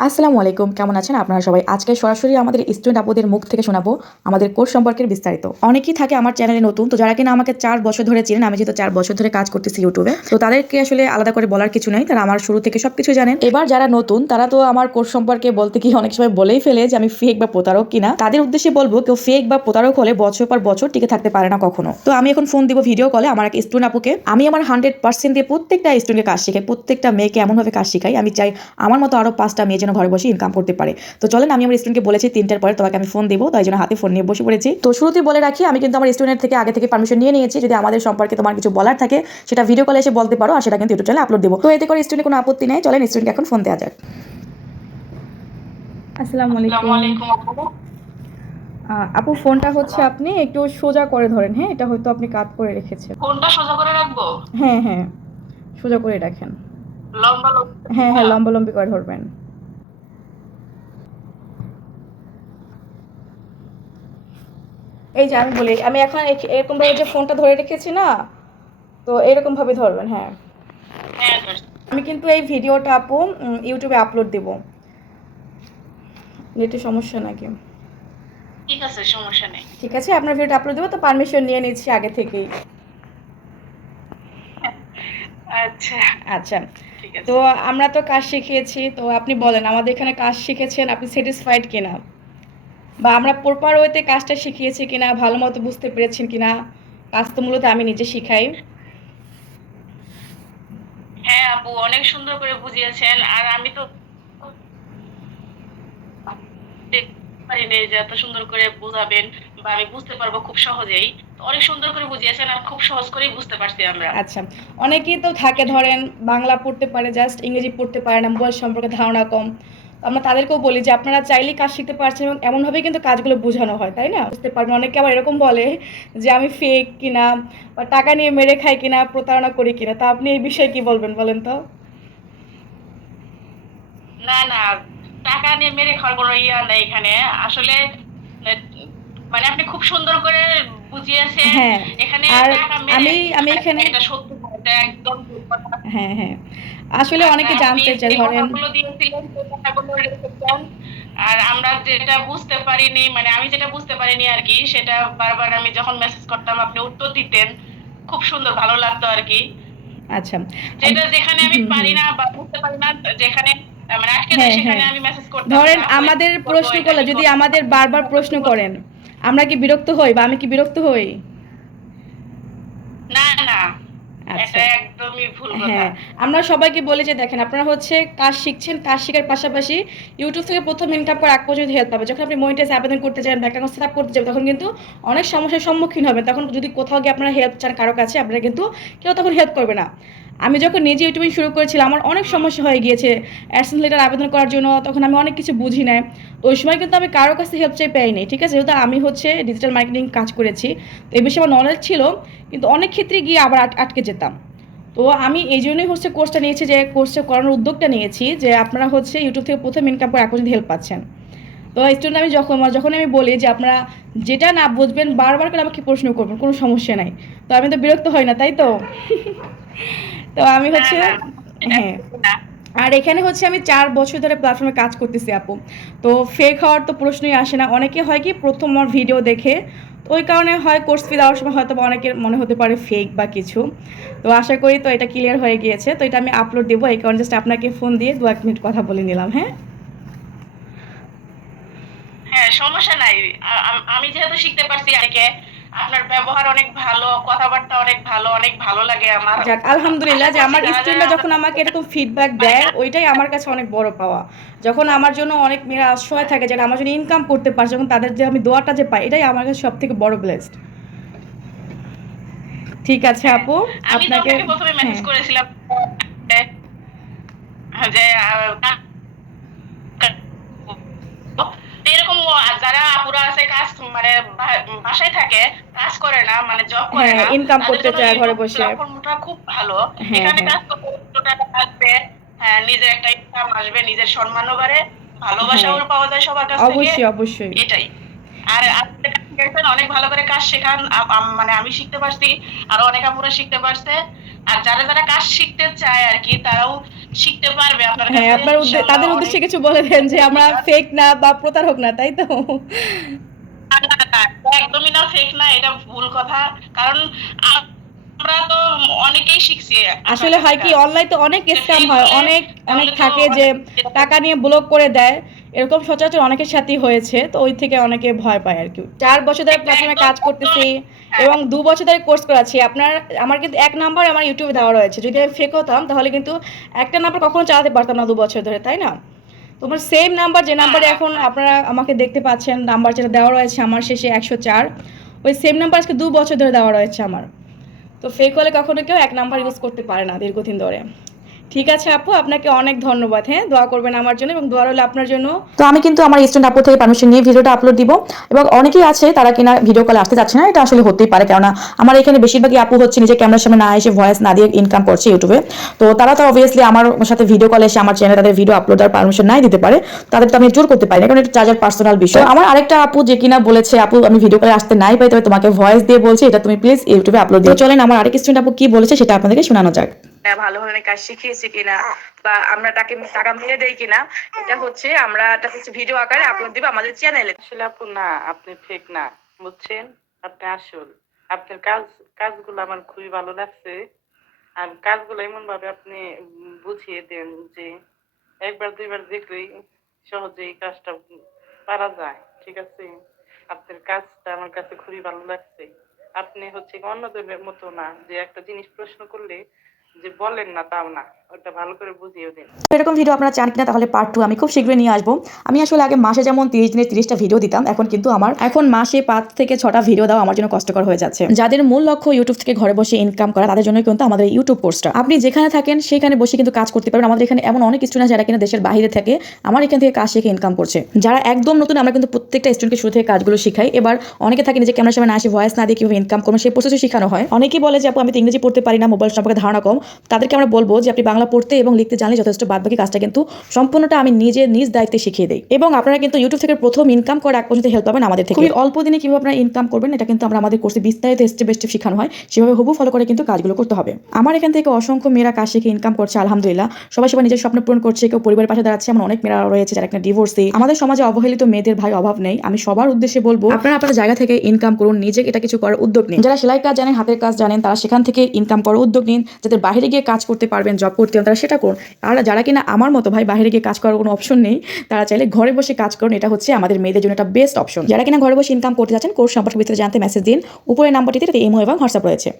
আসসালামু আলাইকুম, কেমন আছেন আপনারা সবাই? আজকে সরাসরি আমাদের স্টুডেন্ট আপুদের মুখ থেকে শোনাবো আমাদের কোর্স সম্পর্কের বিস্তারিত। অনেকেই থাকে আমার চ্যানেলে নতুন, তো যারা কিনা আমাকে 4 বছর ধরে চেনেন, আমি যেহেতু 4 বছর ধরে কাজ করতেছি ইউটিউবে, তো তাদেরকে আসলে আলাদা করে বলার কিছু নাই, তারা আমার শুরু থেকে সবকিছু জানেন। এবার যারা নতুন তারা তো আমার কোর্স সম্পর্কে বলতে কি অনেক সময় বলেই ফেলে যে আমি ফেক বা প্রতারক কিনা। তাদের উদ্দেশ্যে বলবো, কেউ ফেক বা প্রতারক হলে বছর পর বছর টিকে থাকতে পারে না কখনো। তো আমি এখন ফোন দিব ভিডিও কলে আমার এক স্টুডেন্ট আপুকে। আমি আমার 100% দিয়ে প্রত্যেকটা স্টুডেন্টকে কাজ শেখাই, প্রত্যেকটা মেয়েকে এমনভাবে কাজ শেখাই, আমি চাই আমার মতো আরো 5টা মেয়ে যেন ঘরে বসে ইনকাম করতে পারে। তো চলেন, আমি আমার স্টুডেন্টকে বলেছি 3টার পরে তোমাকে আমি ফোন দিব, তাই জন্য হাতে ফোন নিয়ে বসে পড়েছি। তো শুরুতে বলে রাখি, আমি কিন্তু আমার স্টুডেন্ট থেকে আগে থেকে পারমিশন নিয়ে নিয়েছি, যদি আমাদের সম্পর্কে তোমার কিছু বলার থাকে সেটা ভিডিও কলে এসে বলতে পারো, আর সেটা কিন্তু ইউটিউব চ্যানেলে আপলোড দেবো। তো এতে করে স্টুডেন্টের কোনো আপত্তি নেই। চলেন স্টুডেন্টকে এখন ফোন দেওয়া যাক। আসসালামু আসসালামু আলাইকুম। আলাইকুম আপু। আপু, ফোনটা হচ্ছে আপনি একটু সোজা করে ধরেন, হ্যাঁ? এটা হয়তো আপনি কাত করে রেখেছেন। ফোনটা সোজা করে রাখবো? হ্যাঁ হ্যাঁ, সোজা করে রাখেন। লম্বা লম্বা হ্যাঁ হ্যাঁ, হ্যাঁ। লম্বালম্বি করে ধরবেন। এই যে আমি বলি, আমি এখন এরকম ভাবে যে ফোনটা ধরে রেখেছি না, তো এরকম ভাবে ধরবেন, হ্যাঁ। হ্যাঁ ধরছি। আমি কিন্তু এই ভিডিওটা আপু ইউটিউবে আপলোড দেব। নেটের সমস্যা নাকি? ঠিক আছে, সমস্যা নেই। ঠিক আছে, আপনার ভিডিওটা আপলোড দেবো, তো পারমিশন নিয়ে নিচ্ছি আগে থেকেই। আচ্ছা, আচ্ছা, ঠিক তো আছে। আমরা তো কাজ শিখিয়েছি, তো আপনি বলেন আমাদের এখানে কাজ শিখেছেন, আপনি স্যাটিসফাইড কিনা, বা আমরা প্রপার ওয়েতে কাজটা শিখিয়েছি কিনা, ভালো মতো বুঝতে পেরেছেন কিনা। কাজ তো মূলত আমি নিজে শিখাই। হ্যাঁ আপু, অনেক সুন্দর করে বুঝিয়েছেন। আর আমি তো পারিনি যে এত সুন্দর করে বুঝাবেন বা আমি বুঝতে পারবো খুব সহজেই। তো অনেক সুন্দর করে বুঝিয়েছেন আর খুব সহজ করেই বুঝতে পারছি আমরা। আচ্ছা, অনেকেই তো থাকে ধরেন বাংলা পড়তে পারে, জাস্ট ইংরেজি পড়তে পারে না, মোবাইল সম্পর্কে ধারণা কম। তো আমরা তাদেরকেও বলি যে আপনারা চাইলেই কাজ শিখতে পারছেন, এবং এমনভাবেই কিন্তু কাজগুলো বোঝানো হয়, তাই না? বুঝতে পারবেন। অনেকে আবার এরকম বলে যে আমি ফেক কিনা, বা টাকা নিয়ে মেরে খাই কিনা, প্রতারণা করি কিনা। তা আপনি এই বিষয়ে কি বলবেন বলেন তো? না না, টাকা নিয়ে মেরে খাওয়ার কোনো ইয়া নেই এখানে। আসলে আহ, মানে আপনি খুব সুন্দর করে বুঝিয়েছেন। হ্যাঁ, এখানে আর টাকা মেরে আমি আমি খায় না, এখানে, এটা সত্যি না, এটা একদম ভুল কথা। হ্যাঁ হ্যাঁ, আসলে আর অনেকে আপনি জানতে চায় যে ধরেন। কথাগুলো দিয়েছিলেন সেই কথাগুলো রেখেছেন। আর আমরা যেটা বুঝতে পারিনি, মানে আমি যেটা বুঝতে পারিনি আর কি, সেটা বারবার আমি যখন মেসেজ করতাম আপনি উত্তর দিতেন। খুব সুন্দর, ভালো লাগতো আর কি। আচ্ছা। যেটা যেখানে আমি হুম পারি হুম, না বা বুঝতে পারি না, যেখানে মানে আটকে যায়, হ্যাঁ সেখানে হ্যাঁ, আমি মেসেজ করতাম যে ধরেন আপু এটা আমাদের কি করবো, প্রশ্ন এটা করলে কি যদি করবো। আমাদের বারবার প্রশ্ন করেন, আমরা কি বিরক্ত হই, বা আমি কি বিরক্ত হই? না না, এটা আচ্ছা, একদমই ভুল কথা। হ্যাঁ, আমরা সবাইকে বলি যে দেখেন, আপনারা হচ্ছে কাজ শিখছেন, কাজ শেখার পাশাপাশি ইউটিউব থেকে প্রথম ইনকাম করার আগ পর্যন্ত হেল্প পাবে। যখন আপনি মনিটাইজ আবেদন করতে যাবেন, ব্যাংক অ্যাকাউন্ট সেট আপ করতে যাবেন, তখন কিন্তু অনেক সমস্যার সম্মুখীন হবেন। তখন যদি কোথাও গিয়ে আপনারা হেল্প চান কারো কাছে, আপনারা কিন্তু কেউ তখন হেল্প করবে না। আমি যখন নিজে ইউটিউবিং শুরু করেছিলাম, আমার অনেক হুম। সমস্যা হয়ে গিয়েছে অ্যাডসেন্স লেটার আবেদন করার জন্য। তখন আমি অনেক কিছু বুঝি না, তো ওই সময় কিন্তু আমি কারো কাছে হেল্প চাই পাইনি। ঠিক আছে, যেহেতু আমি হচ্ছে ডিজিটাল মার্কেটিং কাজ করেছি, তো এই বিষয়ে আমার নলেজ ছিল, কিন্তু অনেক ক্ষেত্রে গিয়ে আবার আটকে যেতাম। তো আমি এই জন্যই হচ্ছে কোর্সটা নিয়েছি, যে কোর্সটা করানোর উদ্যোগটা নিয়েছি, যে আপনারা হচ্ছে ইউটিউব থেকে প্রথম ইনকাম করে এখন যদি হেল্প পাচ্ছেন। তো স্টুডেন্ট আমি যখন আমি বলি যে আপনারা যেটা না বুঝবেন বারবার করে আমাকে প্রশ্ন করবেন, কোনো সমস্যা নাই। তো আমি তো বিরক্ত হই না, তাই তো? তো আমি না হচ্ছে, না, হ্যাঁ, একদমই না। আর এখানে হচ্ছে আমি 4 বছর ধরে প্ল্যাটফর্মে কাজ করতেছি আপু। তো ফেক হওয়ার তো প্রশ্নই আসে না। অনেকে হয় কি প্রথম আমার ভিডিও দেখে, তো ওই কারণে হয় কোর্স ফি দেওয়ার সময় হয়তো বা অনেকের মনে হতে পারে ফেক বা কিছু। তো আশা করি তো এটা ক্লিয়ার হয়ে গিয়েছে। তো এটা আমি আপলোড দেবো, এই কারণে জাস্ট আপনাকে ফোন দিয়ে 2-1 মিনিট কথা বলে নিলাম, হ্যাঁ। হ্যাঁ, সমস্যা নাই। আমি যেহেতু শিখতে পারছি আজকে, আপনার ব্যবহার অনেক ভালো, কথাবার্তা অনেক ভালো, অনেক ভালো লাগে আমার। যাক, আলহামদুলিল্লাহ আশা যে করছি আমার যারা যারা স্টুডেন্টরা আপনার যখন আমাকে এরকম ফিডব্যাক মানে দেয়, ওইটাই আমার কাছে অনেক বড় পাওয়া। যখন আমার জন্য অনেক মেয়েরা অসহায় থাকে, যারা আমার জন্য ইনকাম করতে পারছে, যখন তাদের যে আমি দোয়াটা যে পাই, এটাই আমার কাছে সব থেকে বড় ব্লেসড। ঠিক আছে হ্যাঁ, আপু, আমি তো আপনাকে, আপনাকে প্রথমে মেসেজ হ্যাঁ করেছিলাম যে এরকম যারা আপুরা আছে কাজ মানে বাসায় থাকে, কাজ করে না, মানে জব করে হ্যাঁ, না, ইনকাম তাদের করতে জন্য চায় ঘরে ইউটিউব বসে। প্ল্যাটফর্মটা খুব ভালো। হ্যাঁ এখানে হ্যাঁ, কাজ করতে একটু টাকা আসবে। হ্যাঁ, নিজের একটা ইনকাম আসবে, নিজের সম্মানও বাড়ে, হ্যাঁ, ভালোবাসাও পাওয়া যায় সবার কাছ থেকে। অবশ্যই অবশ্যই। এটাই। আর আপনি যেটা শিখাইছেন, অনেক ভালো করে কাজ শেখান। মানে আমি শিখতে পারছি, আরো অনেক আপুরা শিখতে পারছে। আর যারা যারা কাজ শিখতে চায় আর কি, তারাও শিখতে পারবে আপনার হ্যাঁ, কাছে আপনার ইনশাআল্লাহ তাদের অনেক উদ্দেশ্যে কিছু বলে দেন যে আমরা ফেক না বা প্রতারক না, তাই তো? না, না, একদমই না, ফেক না, এটা ভুল কথা। কারণ আমরা তো অনেকেই শিখছি আপনার আসলে কাছে হয় কি কাজ। অনলাইন তো অনেক এটা স্ক্যাম ফেক হয়, হলে অনেক অনেক তাহলে তো থাকে যে টাকা নিয়ে ব্লক করে দেয়। এরকম সচরাচর অনেকের সাথেই হয়েছে, তো ওই থেকে অনেকে ভয় পায় আর কি। 4 বছর ধরে এটা প্ল্যাটফর্মে একদম কাজ একদম করতেছি হ্যাঁ, এবং 2 বছর ধরে কোর্স করাচ্ছি। আমার কিন্তু এক নাম্বার আমার ইউটিউবে দেওয়া রয়েছে। যদি আমি ফেক হতাম তাহলে কিন্তু একটা নাম্বার কখনো চালাতে পারতাম না 2 বছর ধরে, তাই না? তোমার সেম নাম্বার যে হ্যাঁ, নাম্বারে হ্যাঁ, এখন হ্যাঁ। আপনারা আমাকে দেখতে পাচ্ছেন, নাম্বার যেটা দেওয়া রয়েছে আমার শেষে 104, ওই সেম নাম্বার আজকে 2 বছর ধরে দেওয়া রয়েছে আমার। তো ফেক হলে কখনো কেউ এক নাম্বার ইউজ করতে পারে না দীর্ঘদিন ধরে। ঠিক আছে আপু, আপনাকে অনেক ধন্যবাদ। হ্যাঁ, দোয়া করবেন আমার জন্য এবং দোয়া রইল আপনার জন্য। তো আমি কিন্তু আমার স্টুডেন্ট আপু থেকে পারমিশন নিয়ে ভিডিওটা আপলোড দিব এবং অনেকেই আছে তারা কিনা ভিডিও কলে আসতে যাচ্ছে না, এটা আসলে হতেই পারে, কেননা আমার এখানে বেশিরভাগই আপু হচ্ছে নিজে ক্যামেরার সামনে না এসে ভয়েস না দিয়ে ইনকাম করছে ইউটিউবে। তো তারা তো অবভিয়াসলি আমার সাথে ভিডিও কলে এসে আমার চ্যানেলে তাদের ভিডিও আপলোড দেওয়ার পারমিশন নাই দিতে পারে, তাদের তো আমি জোর করতে পারি না, কারণ এটা যার পার্সোনাল বিষয়। তো আমার আরেকটা আপু যে কিনা বলেছে আপু আমি ভিডিও কলে আসতে নাই পাই, তবে তোমাকে ভয়েস দিয়ে বলছি এটা তুমি প্লিজ ইউটিউবে আপলোড দিও। চলেন আমার আরেক স্টুডেন্ট আপু কি বলেছে সেটা আপনাদেরকে শোনানো যাক। ভালো ধরনের কাজ শিখিয়েছি কিনা বা আমরা তাকে টাকা মেরে দেই কিনা, এটা হচ্ছে আমরা ভিডিও আকারে আপলোড দিব আমাদের চ্যানেলে। আসলে আপু না, আপনি ফেক না, বুঝছেন? আপনি আসল। আপনার কাজগুলো আমার খুবই ভালো লাগছে। আর কাজগুলো এমন ভাবে আপনি বুঝিয়ে দেন যে একবার দুইবার দেখলেই সহজেই কাজটা পারা যায়। ঠিক আছে? আপনার কাজটা আমার কাছে খুবই ভালো লাগছে। আপনি হচ্ছে অন্যদের মতো না যে একটা জিনিস প্রশ্ন করলে যে বলেন না তাও না, ওটা ভালো করে বুঝিয়ে দেন। এরকম ভিডিও আপনারা চান কিনা তাহলে পার্ট 2 আমি খুব শীঘ্রই নিয়ে আসবো। আমি আসলে আগে মাসে যেমন 30 দিনে 30টা ভিডিও দিতাম, এখন কিন্তু এখন মাসে 5 থেকে 6টা ভিডিও দেওয়া আমার জন্য কষ্টকর হয়ে যাচ্ছে। যাদের মূল লক্ষ্য ইউটিউব থেকে ঘরে বসে ইনকাম করা, তাদের জন্য কিন্তু আমাদের ইউটিউব কোর্সটা। আপনি যেখানে থাকেন সেখানে বসে কিন্তু কাজ করতে পারবেন। আমাদের এখানে এমন অনেক স্টুডেন্ট যারা কিনা দেশের বাইরে থেকে আমার এখান থেকে কাজ শিখে ইনকাম করছে। যারা একদম নতুন, আমরা কিন্তু প্রত্যেকটা স্টুডেন্টকে শুরু থেকে কাজগুলো শিখাই। এবার অনেকে থাকে যে ক্যামেরার সামনে না এসে ভয়েস না দিয়ে কিভাবে ইনকাম করবেন সেই প্রসেসও শেখানো হয়। অনেকেই বলে যে আপু আমি তো ইংরেজি পড়তে পারি না, মোবাইল সম্পর্কে ধারণা কম। তাদেরকে আমরা বলবো যে আপনি বাংলা পড়তে এবং লিখতে জানলে যথেষ্ট, বাদবাকি কাজটা কিন্তু সম্পূর্ণটা আমি নিজ দায়িত্বে শিখিয়ে দেই। এবং আপনারা কিন্তু ইউটিউব থেকে প্রথম ইনকাম করার আগ পর্যন্ত হেল্প পাবেন আমাদের থেকে। খুবই অল্প দিনে কিভাবে আপনারা ইনকাম করবেন এটা কিন্তু আমাদের কোর্সে বিস্তারিত স্টেপ বাই স্টেপ শেখানো হয়, সেভাবে হুবহু ফলো করে কিন্তু কাজগুলো করতে হবে। আমার এখান থেকে অসংখ্য মেয়েরা কাজ শিখে ইনকাম করছে আলহামদুলিল্লাহ। সবাই নিজের স্বপ্ন পূরণ করছে, কেউ পরিবারের পাশে দাঁড়াচ্ছে। এমন অনেক মেয়েরা রয়েছে যারা একটা ডিভোর্সি। আমাদের সমাজে অবহেলিত মেয়েদের ভাই অভাব নেই। আমি সবার উদ্দেশ্যে বলবো আপনারা আপনার জায়গা থেকে ইনকাম করুন, নিজে এটা কিছু করার উদ্যোগ নিন। যারা সেলাই কাজ জানেন, হাতের কাজ জানেন, তারা সেখান থেকে ইনকাম করার উদ্যোগ নিন। যাদের বাইরে গিয়ে কাজ করতে পারবেন, জব করতে তারা সেটা করুন। আর যারা কিনা আমার মতো ভাই বাইরে গিয়ে কাজ করার কোনো অপশন নেই, তারা চাইলে ঘরে বসে কাজ করুন। এটা হচ্ছে আমাদের মেয়েদের জন্য একটা বেস্ট অপশন। যারা কিনা ঘরে বসে ইনকাম করতে যাচ্ছেন, কোর্স সম্পর্কে বিস্তারিত জানতে মেসেজ দিন। উপরে নাম্বারটিতে ইমো এবং হোয়াটসঅ্যাপ রয়েছে।